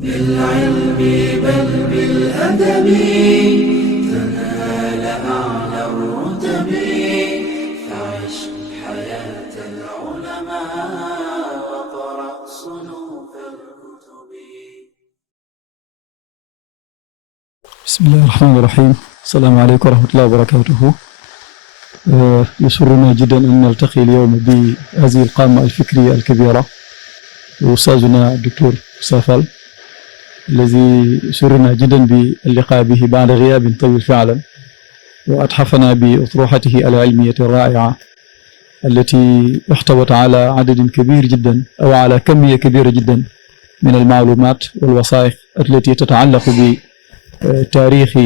بالعلم بل بالأدب تنال أعلى الرتب فعش حياة العلماء وقرأ صنوف الكتب. بسم الله الرحمن الرحيم. السلام عليكم ورحمة الله وبركاته. يسرنا جدا أن نلتقي اليوم بهذه القامة الفكرية الكبيرة وأستاذنا الدكتور سافل الذي سرنا جدا باللقاء به بعد غياب طويل فعلا، وأتحفنا بأطروحته العلمية الرائعة التي احتوت على عدد كبير جدا أو على كمية كبيرة جدا من المعلومات والوثائق التي تتعلق بتاريخ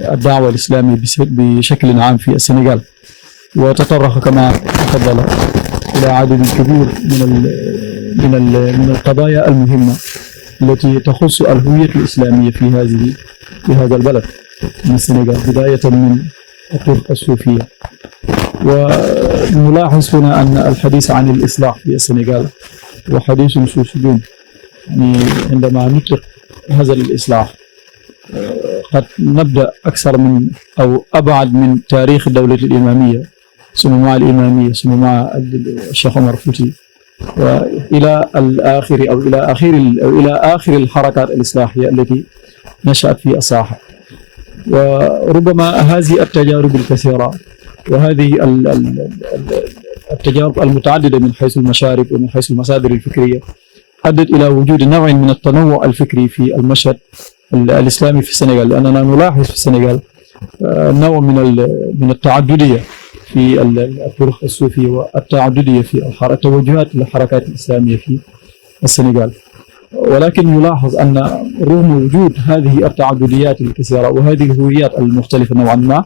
الدعوة الإسلامية بشكل عام في السنغال، وتطرق كما تفضل إلى عدد كبير من القضايا المهمة التي تخص الهوية الإسلامية في هذا البلد من السنغال، بداية من الطرق الصوفية. ونلاحظ هنا أن الحديث عن الإصلاح في السنغال هو حديث صوفي. يعني عندما نطلق هذا الإصلاح قد نبدأ أكثر من أو أبعد من تاريخ الدولة الإمامية، ثم مع الإمامية، ثم مع الشيخ عمر فوتي، وإلى الآخر أو إلى آخر الحركات الإصلاحية التي نشأت في الساحة. وربما هذه التجارب الكثيرة وهذه التجارب المتعددة من حيث المشارب ومن حيث المصادر الفكرية أدت إلى وجود نوع من التنوع الفكري في المشهد الإسلامي في السنغال، لأننا نلاحظ في السنغال نوع من التعددية في الطرق الصوفية والتعددية في التوجهات للحركات الإسلامية في السنغال. ولكن يلاحظ أن رغم وجود هذه التعدديات الكثيرة وهذه الهويات المختلفة نوعا ما،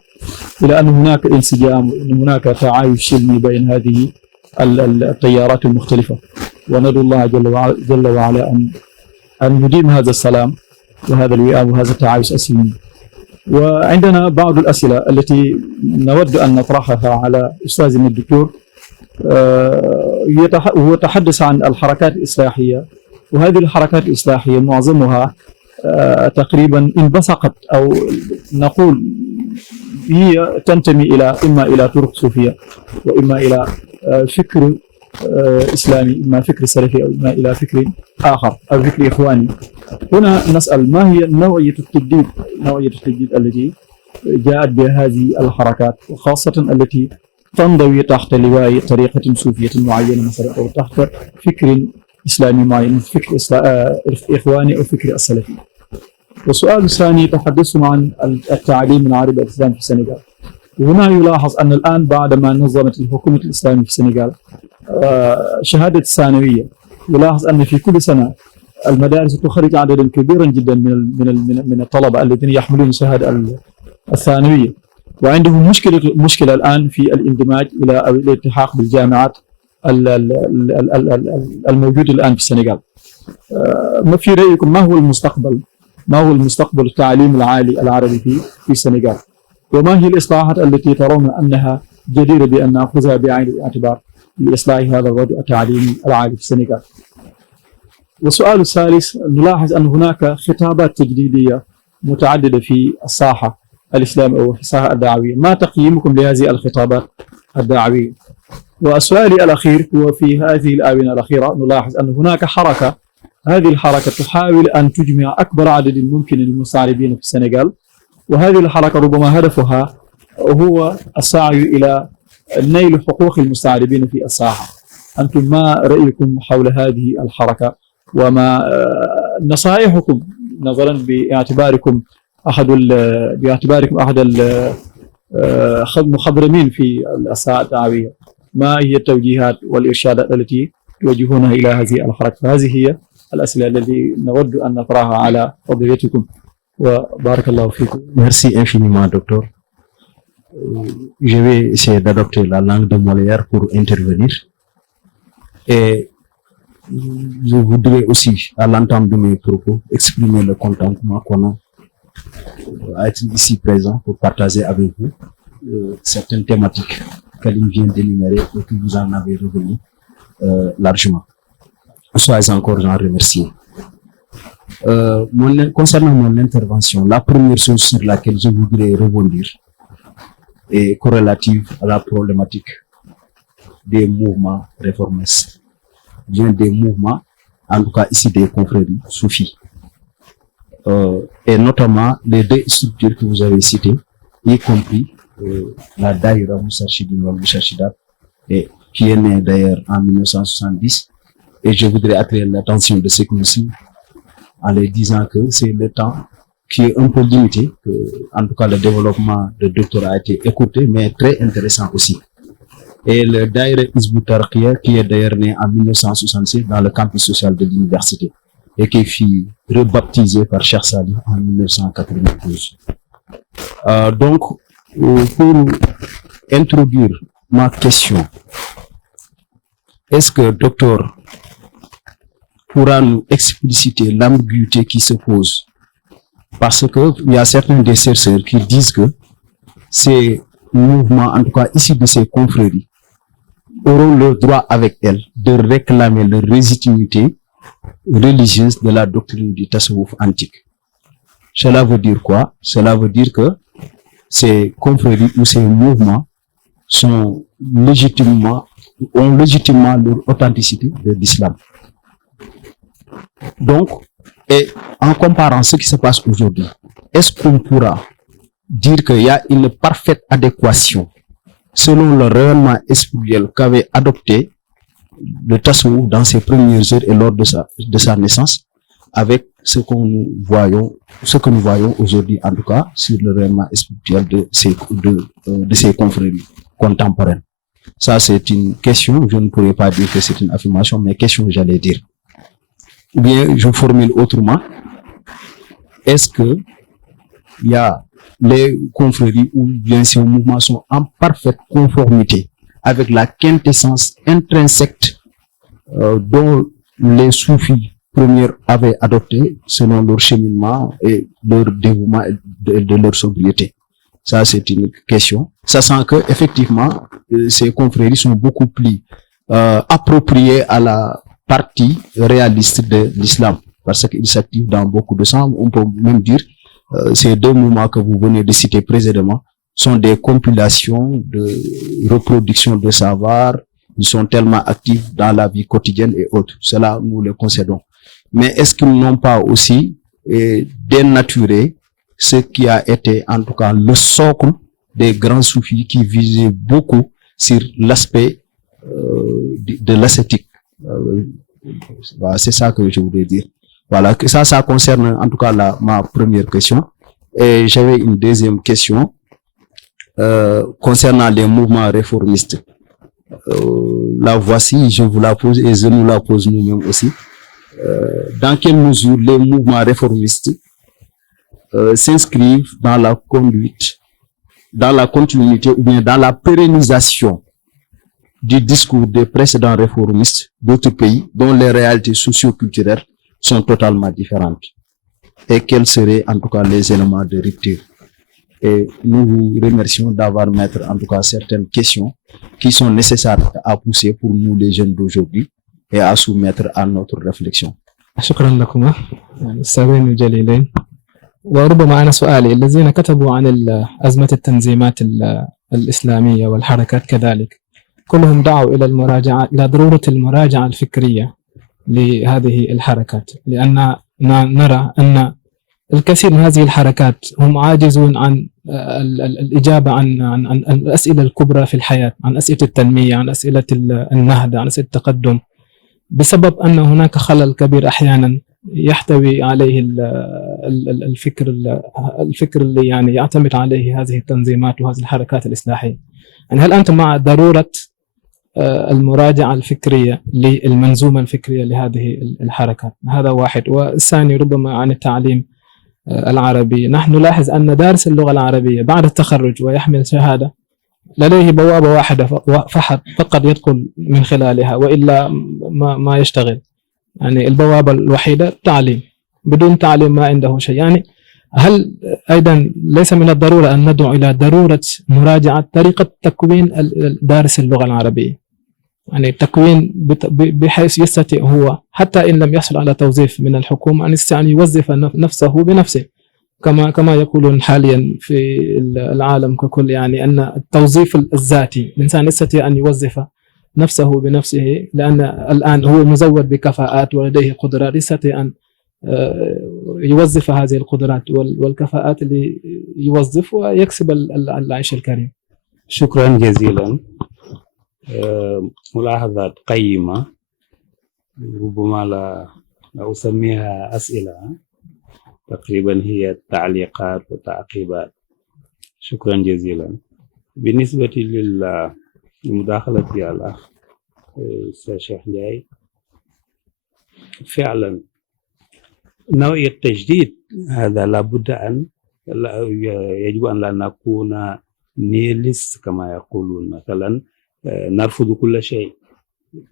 إلى أن هناك انسجام وأن هناك تعايش سلمي بين هذه التيارات المختلفة، وندعو الله جل وعلا أن يديم هذا السلام وهذا الوئام وهذا التعايش السلمي. وعندنا بعض الأسئلة التي نود أن نطرحها على أستاذنا الدكتور. هو تحدث عن الحركات الإصلاحية، وهذه الحركات الإصلاحية معظمها تقريبا انبثقت أو نقول هي تنتمي إما إلى طرق صوفية، وإما إلى فكر إسلامي، إما فكر سلفي، أو إما إلى فكر آخر أو فكر إخواني. هنا نسأل ما هي نوعية التجديد التي جاءت بها هذه الحركات، وخاصة التي تنضوي تحت لواء طريقة صوفية معينة مثلا، أو تحت فكر إسلامي معين، فكر إخواني أو فكر السلفي. والسؤال الثاني تحدثنا عن التعليم من عرب الإسلام في السنغال. وهنا يلاحظ أن الآن بعدما نظمت الحكومة الإسلامية في السنغال شهادة الثانوية، يلاحظ أن في كل سنة المدارس تخرج عددا كبيرا جدا من الطلبة الذين يحملون الشهادة الثانوية، وعندهم مشكلة الآن في الاندماج أو الالتحاق بالجامعات الموجودة الآن في السنغال. ما في رأيكم ما هو المستقبل التعليم العالي العربي في السنغال؟ وما هي الإصلاحات التي ترون أنها جديرة بأن نأخذها بعين الاعتبار لإصلاح هذا الوضع التعليمي العالي في السنغال؟ والسؤال الثالث، نلاحظ أن هناك خطابات تجديدية متعددة في الساحة الإسلامية أو في الساحة الدعوية. ما تقييمكم لهذه الخطابات الدعوية؟ والسؤال الأخير هو في هذه الآونة الأخيرة نلاحظ أن هناك حركة، هذه الحركة تحاول أن تجمع أكبر عدد ممكن من المستعربين في السنغال، وهذه الحركة ربما هدفها هو السعي إلى نيل حقوق المستعربين في الساحة. أنتم ما رأيكم حول هذه الحركة، وما نصائحكم نظرا باعتباركم أحد المخضرمين في الساحة الدعوية؟ ما هي التوجيهات والإرشادات التي توجهونها إلى هذه الحركة؟ فهذه هي الأسئلة التي نود أن نطرحها على فضيلتكم، وبارك الله فيكم. Merci infiniment, docteur. Je vais essayer d'adopter la langue de Molière pour intervenir. Et je voudrais aussi, à l'entame de mes propos, exprimer le contentement qu'on a à être ici présent pour partager avec vous certaines thématiques qu'Aline vient d'énumérer et que vous en avez revenu largement. Soyez encore j'en remercie. Concernant mon intervention, la première chose sur laquelle je voudrais rebondir est corrélative à la problématique des mouvements réformistes, bien des mouvements, en tout cas ici des confréries soufis, et notamment les deux structures que vous avez citées, y compris la Daïra Moustarchidine wal Moustarchidat, et qui est née d'ailleurs en 1970, et je voudrais attirer l'attention de ces aussi en les disant que c'est le temps qui est un peu limité, que, en tout cas le développement de doctorat a été écourté, mais très intéressant aussi. Et le Daïra Hizb ut-Tarqiyyah, qui est d'ailleurs né en 1966 dans le campus social de l'université, et qui fut rebaptisé par Cheikh Sali en 1992. Donc, pour introduire ma question, est-ce que docteur pourra nous expliciter l'ambiguïté qui se pose? Parce que il y a certains des chercheurs qui disent que ces mouvements, en tout cas ici de ces confréries, auront le droit avec elles de réclamer leur légitimité religieuse de la doctrine du tasawwuf antique. Cela veut dire quoi? Cela veut dire que ces confréries ou ces mouvements ont légitimement leur authenticité de l'islam. Donc, et en comparant ce qui se passe aujourd'hui, est-ce qu'on pourra dire qu'il y a une parfaite adéquation selon le rayonnement spirituel qu'avait adopté le tasawwuf dans ses premières heures et lors de sa naissance, avec ce que nous voyons aujourd'hui, en tout cas, sur le rayonnement spirituel de ces confréries contemporaines? Ça, c'est une question. Je ne pourrais pas dire que c'est une affirmation, mais question, j'allais dire. Ou bien, je formule autrement. Est-ce que il y a les confréries ou bien ces mouvements sont en parfaite conformité avec la quintessence intrinsèque dont les soufis premiers avaient adopté selon leur cheminement et leur dévouement de leur sobriété? Ça, c'est une question. Sachant que, effectivement, ces confréries sont beaucoup plus appropriées à la partie réaliste de l'islam, parce qu'ils s'activent dans beaucoup de sens. On peut même dire ces deux mouvements que vous venez de citer précédemment sont des compilations de reproduction de savoir. Ils sont tellement actifs dans la vie quotidienne et autres. Cela, nous le concédons. Mais est-ce qu'ils n'ont pas aussi dénaturé ce qui a été, en tout cas, le socle des grands soufis qui visaient beaucoup sur l'aspect de l'ascétique? Voilà, c'est ça que je voulais dire. Voilà, que ça concerne en tout cas ma première question. Et j'avais une deuxième question concernant les mouvements réformistes. La voici, je vous la pose et je nous la pose nous-mêmes aussi. Dans quelle mesure les mouvements réformistes s'inscrivent dans la conduite, dans la continuité ou bien dans la pérennisation du discours des précédents réformistes d'autres pays dont les réalités socio-culturelles sont totalement différentes? Et quels seraient en tout cas les éléments de rupture? Et nous vous remercions d'avoir mis en tout cas certaines questions qui sont nécessaires à pousser pour nous les jeunes d'aujourd'hui et à soumettre à notre réflexion. شكرا لكما الأستاذين الجليلين. وربما أنا سؤالي الذين كتبوا عن أزمة التنظيمات الإسلامية والحركات كذلك كلهم دعوا إلى ضرورة المراجعة الفكرية لهذه الحركات، لأن نرى أن الكثير من هذه الحركات هم عاجزون عن الإجابة عن الأسئلة الكبرى في الحياة، عن أسئلة التنمية، عن أسئلة النهضة، عن أسئلة التقدم، بسبب أن هناك خلل كبير أحيانا يحتوي عليه الفكر اللي يعني يعتمد عليه هذه التنظيمات وهذه الحركات الإصلاحية. يعني هل أنتم مع ضرورة المراجعة الفكرية للمنظومة الفكرية لهذه الحركات؟ هذا واحد. والثاني ربما عن التعليم العربي. نحن نلاحظ أن دارس اللغة العربية بعد التخرج ويحمل شهادة لديه بوابة واحدة فقط يدخل من خلالها، وإلا ما يشتغل. يعني البوابة الوحيدة تعليم، بدون تعليم ما عنده شيء. يعني هل أيضا ليس من الضرورة أن ندعو إلى ضرورة مراجعة طريقة تكوين دارس اللغة العربية؟ يعني التكوين بحيث يستطيع هو حتى إن لم يحصل على توظيف من الحكومة أن يستطيع أن يوظف نفسه بنفسه، كما يقولون حاليا في العالم ككل، يعني أن التوظيف الذاتي، الإنسان يستطيع أن يوظف نفسه بنفسه، لأن الآن هو مزود بكفاءات ولديه قدرات، يستطيع أن يوظف هذه القدرات والكفاءات اللي يوظف ويكسب العيش الكريم. شكرا جزيلا. ملاحظات قيمة ربما لا أسميها أسئلة، تقريبا هي تعليقات وتعقيبات. شكرا جزيلا. بالنسبة للمداخلة الأخ الشيخ جاي، فعلا نوع التجديد هذا لابد أن يجب أن لا نكون نيلس كما يقولون، مثلا نرفض كل شيء.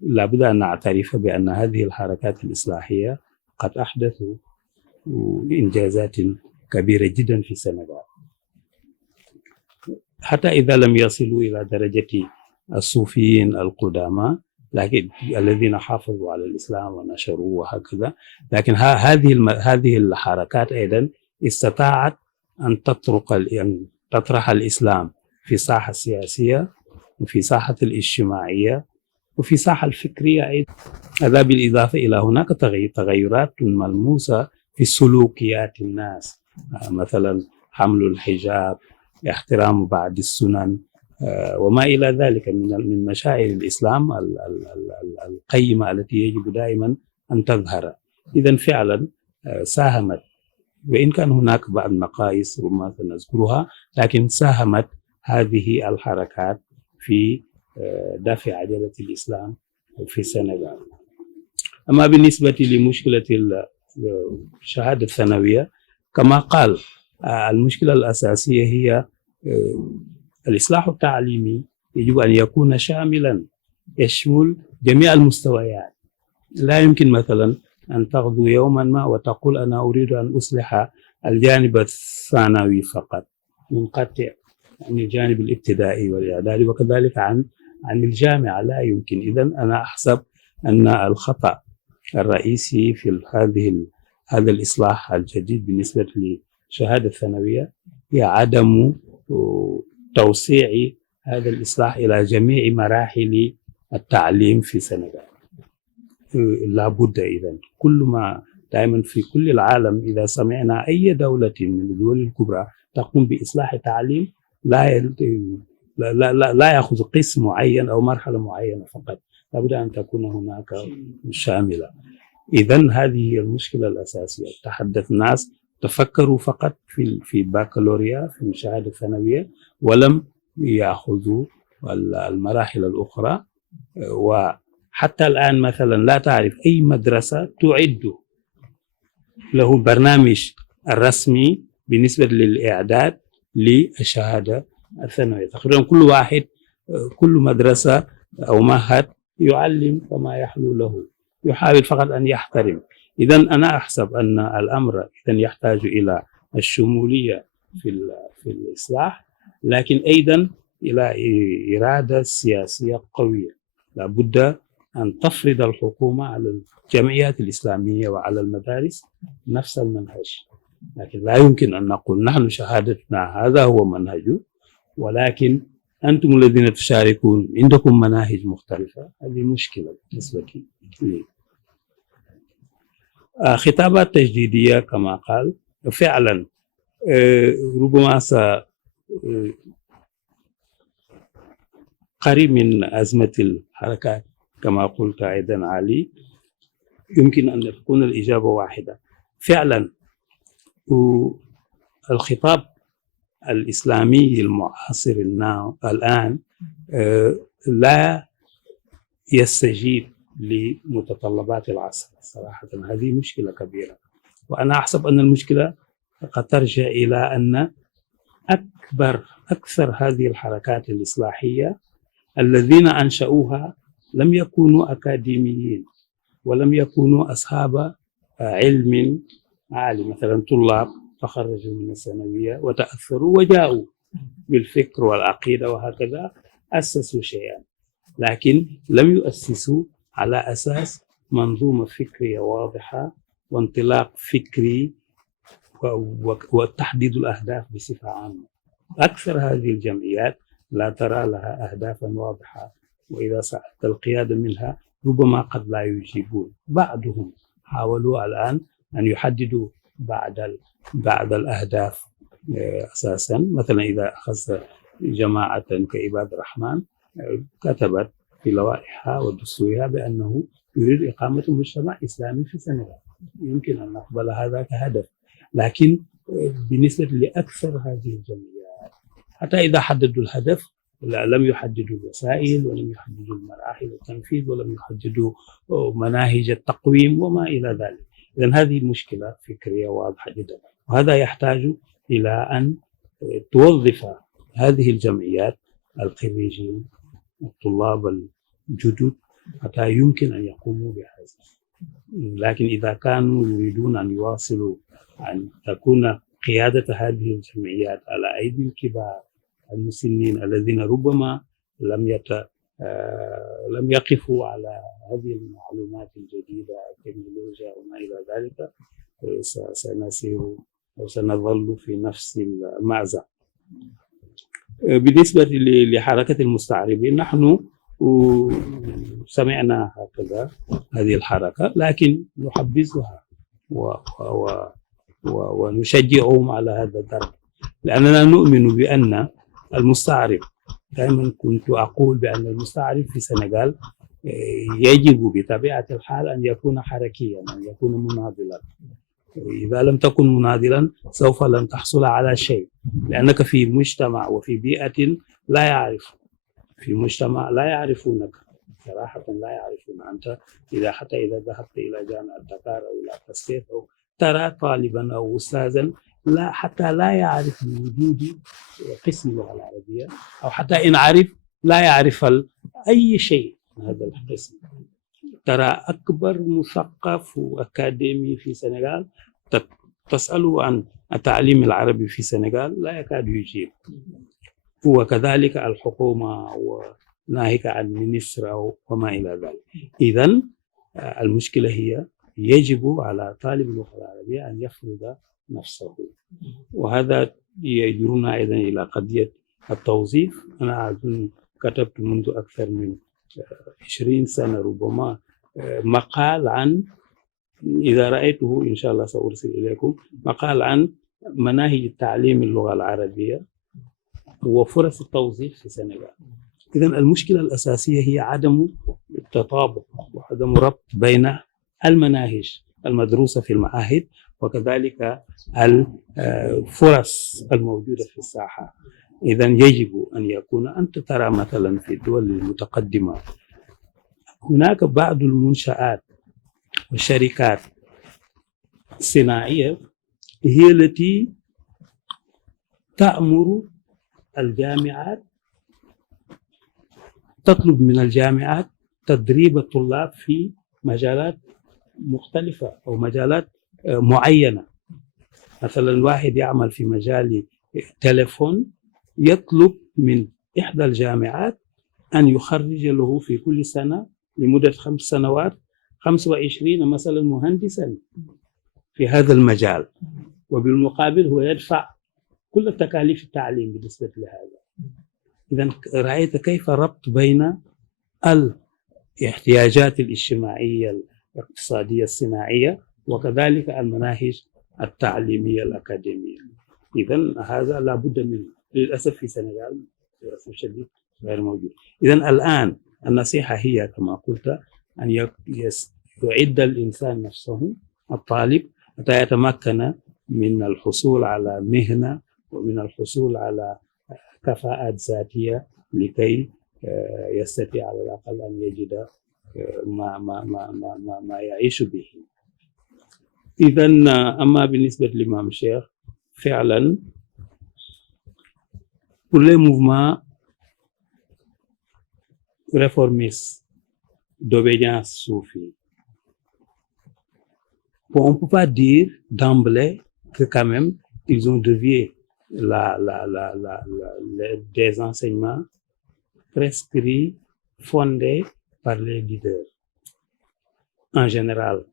لابد أن نعترف بأن هذه الحركات الإصلاحية قد أحدثوا إنجازات كبيرة جدا في السنغال، حتى إذا لم يصلوا إلى درجة الصوفيين القدامى، لكن الذين حافظوا على الإسلام ونشروه وهكذا. لكن هذه الحركات أيضا استطاعت أن تطرح الإسلام في الساحة السياسية وفي ساحة الاجتماعية وفي ساحة الفكرية أيضا. هذا بالإضافة إلى هناك تغيرات ملموسة في سلوكيات الناس، مثلا حمل الحجاب، احترام بعض السنن، وما إلى ذلك من مشاعر الإسلام القيمة التي يجب دائما أن تظهر. إذن فعلا ساهمت، وإن كان هناك بعض النقائص ربما سنذكرها، لكن ساهمت هذه الحركات في دفع عجلة الإسلام في السنغال. أما بالنسبة لمشكلة الشهادة الثانوية، كما قال، المشكلة الأساسية هي الإصلاح التعليمي يجب أن يكون شاملا، يشمل جميع المستويات. لا يمكن مثلا أن تغدو يوما ما وتقول أنا أريد أن أصلح الجانب الثانوي فقط، منقطع عن الجانب الابتدائي والإعدادي، وكذلك عن الجامعة، لا يمكن. إذن أنا أحسب أن الخطأ الرئيسي في هذا الإصلاح الجديد بالنسبة للشهادة الثانوية هي عدم توسيع هذا الإصلاح إلى جميع مراحل التعليم في السنغال. لابد إذن كل ما دائما في كل العالم إذا سمعنا أي دولة من الدول الكبرى تقوم بإصلاح تعليم لا يأخذ قسم معين أو مرحلة معينة فقط، لابد أن تكون هناك شاملة. إذن هذه هي المشكلة الأساسية. تحدث الناس تفكروا فقط في البكالوريا في الشهادة الثانوية ولم يأخذوا المراحل الأخرى. وحتى الآن مثلا لا تعرف أي مدرسة تعد له برنامج الرسمي بالنسبة للإعداد للشهادة الثانوية. تقريبا كل مدرسة أو معهد يعلم كما يحلو له، يحاول فقط أن يحترم. إذن أنا أحسب أن الأمر إذن يحتاج إلى الشمولية في الإصلاح، لكن أيضا إلى إرادة سياسية قوية. لابد أن تفرض الحكومة على الجمعيات الإسلامية وعلى المدارس نفس المنهج. لكن لا يمكن أن نقول نحن شهادتنا هذا هو منهجه، ولكن أنتم الذين تشاركون عندكم مناهج مختلفة. هذه مشكلة بالنسبة لي. خطابات تجديدية كما قال، فعلا ربما قريب من أزمة الحركات كما قلت أيضا علي، يمكن أن تكون الإجابة واحدة. فعلا الخطاب الإسلامي المعاصر الآن لا يستجيب لمتطلبات العصر صراحة. هذه مشكلة كبيرة، وأنا أحسب أن المشكلة قد ترجع إلى أن أكثر هذه الحركات الإصلاحية الذين أنشأوها لم يكونوا أكاديميين ولم يكونوا أصحاب علم عالي، مثلا طلاب تخرجوا من الثانوية وتأثروا وجاءوا بالفكر والعقيدة وهكذا أسسوا شيئا. لكن لم يؤسسوا على أساس منظومة فكرية واضحة وانطلاق فكري وتحديد الأهداف بصفة عامة. أكثر هذه الجمعيات لا ترى لها أهدافا واضحة، وإذا سألت القيادة منها ربما قد لا يجيبون. بعضهم حاولوا الآن أن يحددوا بعض الأهداف أساسا. مثلا إذا أخذت جماعة كعباد الرحمن كتبت في لوائحها ودستورها بأنه يريد إقامة مجتمع إسلامي في السنغال. يمكن أن نقبل هذا كهدف، لكن بالنسبة لأكثر هذه الجمعيات حتى إذا حددوا الهدف لم يحددوا الوسائل ولم يحددوا مراحل التنفيذ ولم يحددوا مناهج التقويم وما إلى ذلك. إذن هذه مشكلة فكرية واضحة جدا، وهذا يحتاج إلى أن توظف هذه الجمعيات الخريجين الطلاب الجدد حتى يمكن أن يقوموا بهذا. لكن إذا كانوا يريدون أن يواصلوا أن تكون قيادة هذه الجمعيات على أيدي الكبار المسنين الذين ربما لم يقفوا على هذه المعلومات الجديدة التكنولوجيا وما إلى ذلك، سنسير أو سنظل في نفس المأزق. بالنسبة لحركة المستعربين نحن سمعنا هكذا هذه الحركة، لكن نحبذها ونشجعهم على هذا الدرب، لأننا نؤمن بأن المستعرب، دائما كنت أقول بأن المستعرب في السنغال يجب بطبيعة الحال أن يكون حركيا، أن يكون مناضلا. إذا لم تكن مناضلا سوف لن تحصل على شيء، لأنك في مجتمع وفي بيئة لا يعرف، في مجتمع لا يعرفونك صراحة، لا يعرفون. أنت حتى إذا ذهبت إلى جامعة دكار أو إلى فاستيت أو ترى طالبا أو أستاذا حتى لا يعرف بوجود قسم اللغة العربية، أو حتى إن عرف لا يعرف أي شيء من هذا القسم. ترى أكبر مثقف وأكاديمي في السنغال تسأله عن التعليم العربي في السنغال لا يكاد يجيب، وكذلك الحكومة وناهيك عن المنستر وما إلى ذلك. إذن المشكلة هي يجب على طالب اللغة العربية أن يفرض نفسه، وهذا يجرنا أيضا إلى قضية التوظيف. أنا أظن كتبت منذ أكثر من 20 سنة ربما مقال عن، إذا رأيته إن شاء الله سأرسل إليكم، مقال عن مناهج التعليم اللغة العربية وفرص التوظيف في السنغال. إذن المشكلة الأساسية هي عدم التطابق وعدم ربط بين المناهج المدروسة في المعاهد وكذلك الفرص الموجودة في الساحة. إذن يجب أن يكون، أنت ترى مثلا في الدول المتقدمة هناك بعض المنشآت والشركات الصناعية هي التي تأمر الجامعات، تطلب من الجامعات تدريب الطلاب في مجالات مختلفة أو مجالات معينة. مثلا واحد يعمل في مجال تليفون يطلب من إحدى الجامعات أن يخرج له في كل سنة لمدة 5 سنوات 25 مثلا مهندسا في هذا المجال، وبالمقابل هو يدفع كل تكاليف التعليم بالنسبة لهذا. إذن رأيت كيف ربط بين الاحتياجات الاجتماعية الاقتصادية الصناعية وكذلك المناهج التعليمية الأكاديمية. إذن هذا لا بد منه، للأسف في السنغال للأسف الشديد غير موجود. إذن الآن النصيحة هي كما قلت أن يعد الإنسان نفسه الطالب حتى يتمكن من الحصول على مهنة ومن الحصول على كفاءات ذاتية لكي يستطيع على الأقل أن يجد ما يعيش به. إذن أما بالنسبة للإمام الشيخ فعلا pour les mouvements réformistes d'obédience soufie, on ne peut pas dire d'emblée que quand même ils ont dévié des enseignements prescrits fondée par les leaders. En général,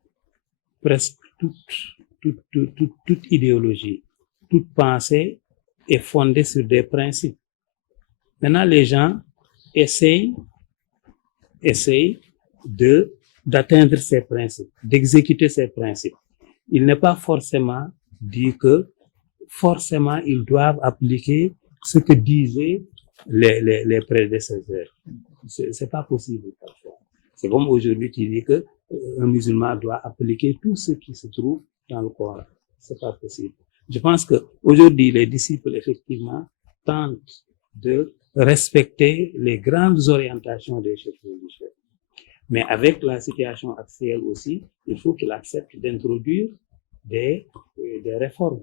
presque toute idéologie, toute pensée est fondée sur des principes. Maintenant, les gens essayent d'atteindre ces principes, d'exécuter ces principes. Il n'est pas forcément dit que forcément ils doivent appliquer ce que disaient les prédécesseurs. C'est pas possible parfois. C'est comme aujourd'hui tu dis que un musulman doit appliquer tout ce qui se trouve dans le Coran. C'est pas possible. Je pense que aujourd'hui les disciples effectivement tentent de respecter les grandes orientations des chefs religieux. Mais avec la situation actuelle aussi, il faut qu'il accepte d'introduire des réformes.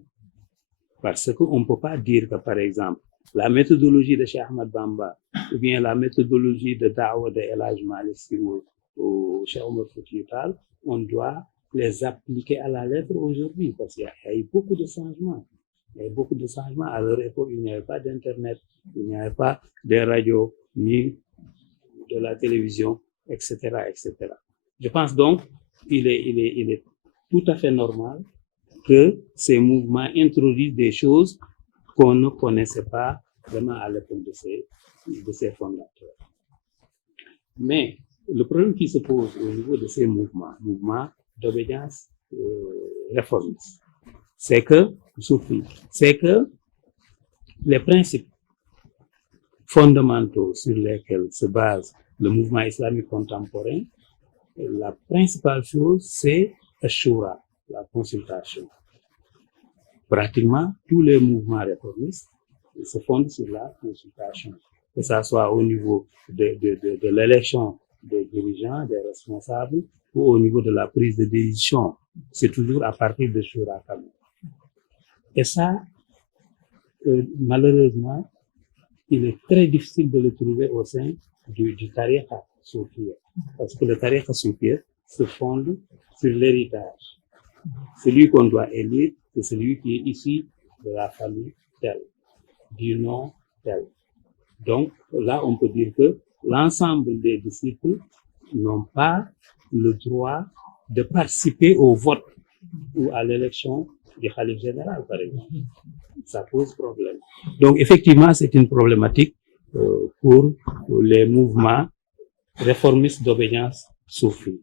Parce qu'on ne peut pas dire que, par exemple, la méthodologie de Cheikh Ahmad Bamba ou bien la méthodologie de Da'wa de El Hadj Malick Sy ou Cheikh Omar Foutiyou Tall, on doit les appliquer à la lettre aujourd'hui parce qu'il y a eu beaucoup de changements. Il y a eu beaucoup de changements. À leur époque, il n'y avait pas d'Internet, il n'y avait pas de radio, ni de la télévision, etc., etc. Je pense donc qu'il est tout à fait normal que ces mouvements introduisent des choses qu'on ne connaissait pas vraiment à l'époque de ces fondateurs. Mais le problème qui se pose au niveau de ces mouvements d'obédience réformiste, c'est que les principes fondamentaux sur lesquels se base le mouvement islamique contemporain, la principale chose, c'est la shura, la consultation. Pratiquement tous les mouvements réformistes se fondent sur la consultation, que ce soit au niveau de l'élection des dirigeants, des responsables, ou au niveau de la prise de décision. C'est toujours à partir de shura. Et ça, malheureusement, il est très difficile de le trouver au sein du tariqa soufia, parce que le tariqa soufia se fonde sur l'héritage. Celui qu'on doit élire, c'est celui qui est issu de la famille telle, du nom tel. Donc là, on peut dire que l'ensemble des disciples n'ont pas le droit de participer au vote ou à l'élection du khalife général, par exemple. Ça pose problème. Donc effectivement, c'est une problématique pour les mouvements réformistes d'obédience soufie.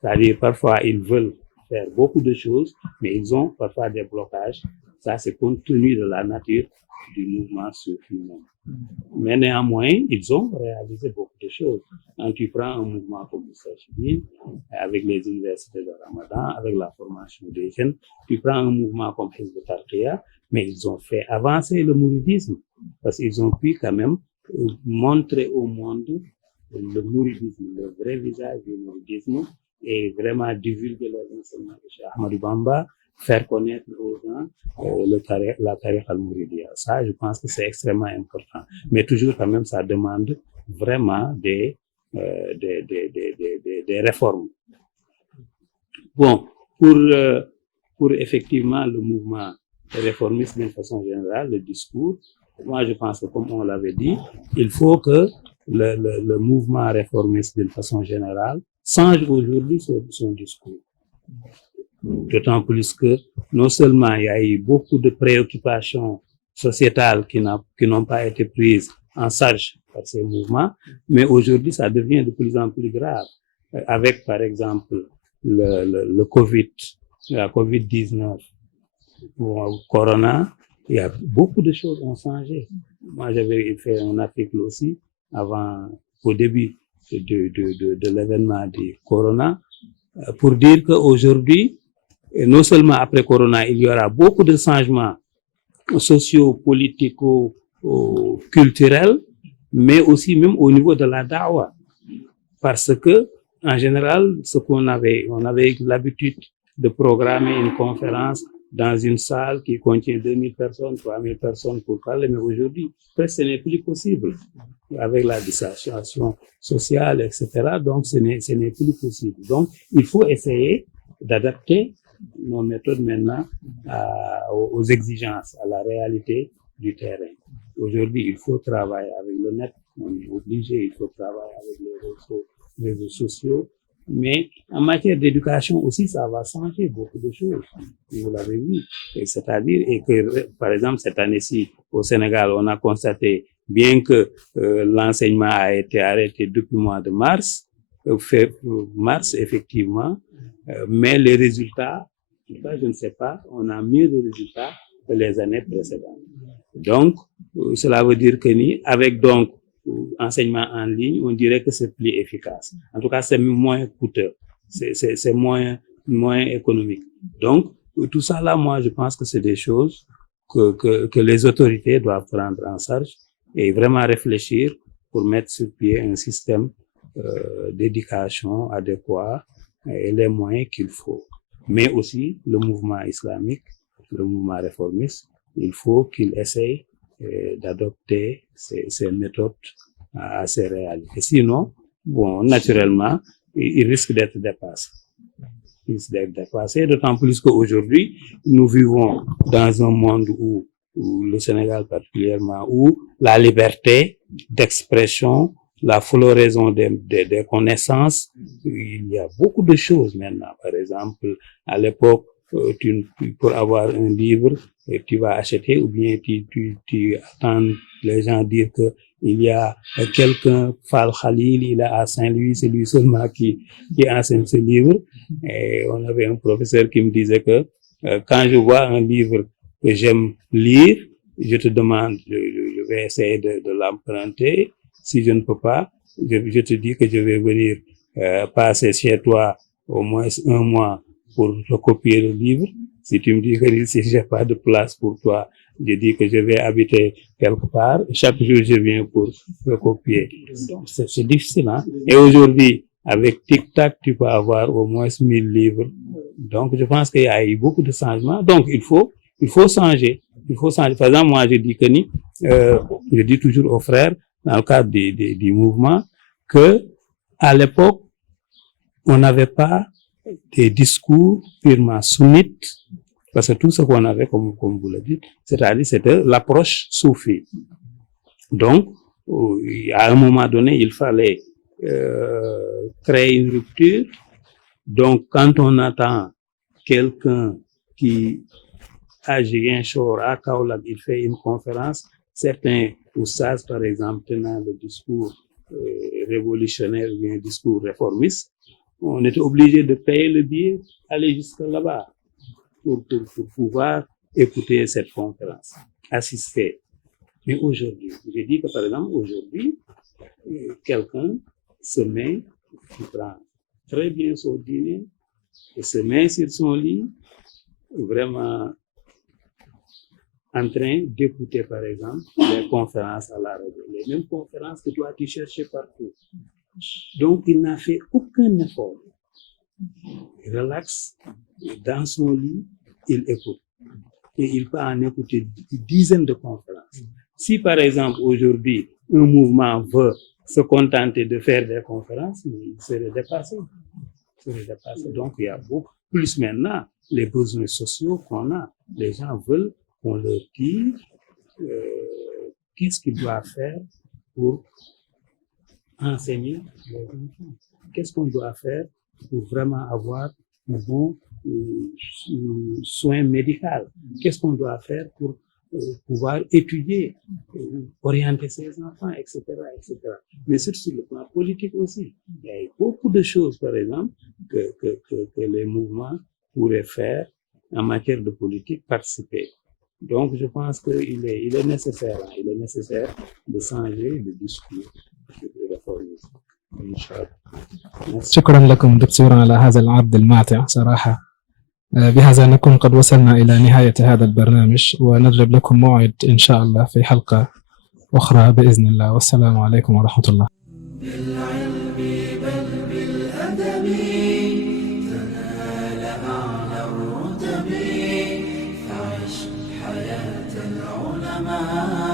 C'est-à-dire parfois ils veulent faire beaucoup de choses, mais ils ont parfois des blocages. Ça, c'est compte tenu de la nature du mouvement soufi même. Mais néanmoins, ils ont réalisé beaucoup de choses. Quand tu prends un mouvement comme le Sachidine, avec les universités de Ramadan, avec la formation des jeunes, tu prends un mouvement comme Hizb ut-Tarqiyyah, mais ils ont fait avancer le mouridisme, parce qu'ils ont pu quand même montrer au monde le mouridisme, le vrai visage du mouridisme, et vraiment divulguer les enseignements de Cheikh Ahmadou Bamba, faire connaître aux gens la tariqa al-Mouridiyya. Ça, je pense que c'est extrêmement important. Mais toujours quand même, ça demande vraiment des réformes. Bon, pour effectivement le mouvement réformiste d'une façon générale, le discours, moi je pense que comme on l'avait dit, il faut que le mouvement réformiste d'une façon générale change aujourd'hui son discours. D'autant plus que non seulement il y a eu beaucoup de préoccupations sociétales qui n'ont pas été prises en charge par ces mouvements, mais aujourd'hui ça devient de plus en plus grave. Avec par exemple le Covid, la Covid-19, ou Corona, il y a beaucoup de choses ont changé. Moi j'avais fait un article aussi au début de l'événement du Corona, pour dire qu'aujourd'hui, non seulement après Corona, il y aura beaucoup de changements sociaux, politico, culturels, mais aussi même au niveau de la da'wa. Parce que, en général, on avait l'habitude de programmer une conférence dans une salle qui contient 2000 personnes, 3000 personnes pour parler, mais aujourd'hui, presque ce n'est plus possible. Avec la distanciation sociale, etc. Donc, ce n'est plus possible. Donc, il faut essayer d'adapter nos méthodes maintenant aux exigences, à la réalité du terrain. Aujourd'hui, il faut travailler avec le net, on est obligé, il faut travailler avec les réseaux sociaux. Mais en matière d'éducation aussi, ça va changer beaucoup de choses. Vous l'avez vu. C'est-à-dire, et que, par exemple, cette année-ci, au Sénégal, on a constaté, bien que l'enseignement a été arrêté depuis le mois de mars, effectivement, mais les résultats, je ne sais pas, on a mieux de résultats que les années précédentes. Donc, cela veut dire que avec donc enseignement en ligne, on dirait que c'est plus efficace. En tout cas, c'est moins coûteux, c'est moins économique. Donc, tout ça là, moi, je pense que c'est des choses que les autorités doivent prendre en charge et vraiment réfléchir pour mettre sur pied un système d'éducation adéquat et les moyens qu'il faut. Mais aussi, le mouvement islamique, le mouvement réformiste, il faut qu'il essaye d'adopter ces méthodes à ces réalités. Sinon, bon, naturellement, il risque d'être dépassé. Il risque d'être dépassé, d'autant plus qu'aujourd'hui, nous vivons dans un monde où le Sénégal particulièrement, où la liberté d'expression, la floraison des connaissances, il y a beaucoup de choses maintenant. Par exemple, à l'époque, pour avoir un livre, tu vas acheter ou bien tu attends les gens dire que il y a quelqu'un, Fall Khalil, il est à Saint-Louis, c'est lui seulement qui enseigne ce livre. Et on avait un professeur qui me disait que quand je vois un livre que j'aime lire, je te demande, je vais essayer de l'emprunter. Si je ne peux pas, je te dis que je vais venir passer chez toi au moins un mois pour recopier le livre. Si tu me dis que si j'ai pas de place pour toi, je dis que je vais habiter quelque part. Chaque jour, je viens pour recopier. Donc, c'est difficile, hein. Et aujourd'hui, avec TikTok, tu peux avoir au moins 1000 livres. Donc, je pense qu'il y a eu beaucoup de changements. Donc, il faut changer. Il faut changer. Par exemple, moi, je dis que je dis toujours aux frères, dans le cadre du mouvement, que à l'époque, on n'avait pas des discours purement sunnites, parce que tout ce qu'on avait, comme vous le dites, c'est-à-dire c'était l'approche soufie. Donc, à un moment donné, il fallait créer une rupture. Donc, quand on attend quelqu'un qui a Ziguinchor, à Kaolack, il fait une conférence, certains oustads, par exemple, tenant le discours révolutionnaire ou un discours réformiste, on était obligé de payer le billet, aller jusque là-bas pour pouvoir écouter cette conférence, assister. Mais aujourd'hui, je dis que par exemple, aujourd'hui, quelqu'un se met, il prend très bien son dîner et se met sur son lit, vraiment en train d'écouter, par exemple, les conférences à la radio, les mêmes conférences que toi tu cherchais partout. Donc, il n'a fait aucun effort. Il relaxe dans son lit, il écoute. Et il peut en écouter des dizaines de conférences. Si, par exemple, aujourd'hui, un mouvement veut se contenter de faire des conférences, il serait dépassé. Donc, il y a beaucoup plus maintenant les besoins sociaux qu'on a. Les gens veulent qu'on leur dise qu'est-ce qu'ils doivent faire pour enseigner les enfants. Qu'est-ce qu'on doit faire pour vraiment avoir un bon soin médical? Qu'est-ce qu'on doit faire pour pouvoir étudier, orienter ses enfants, etc., etc. Mais c'est sur le plan politique aussi. Il y a beaucoup de choses, par exemple, que les mouvements pourraient faire en matière de politique, participer. Donc, je pense qu'il est nécessaire, de changer le discours de réformisme. شكرا لكم دكتور على هذا العرض الماتع صراحة. بهذا نكون قد وصلنا إلى نهاية هذا البرنامج، ونضرب لكم موعد إن شاء الله في حلقة أخرى بإذن الله. والسلام عليكم ورحمة الله. بالعلم بل بالأدب تنال أعلى الرتب فعش حياة العلماء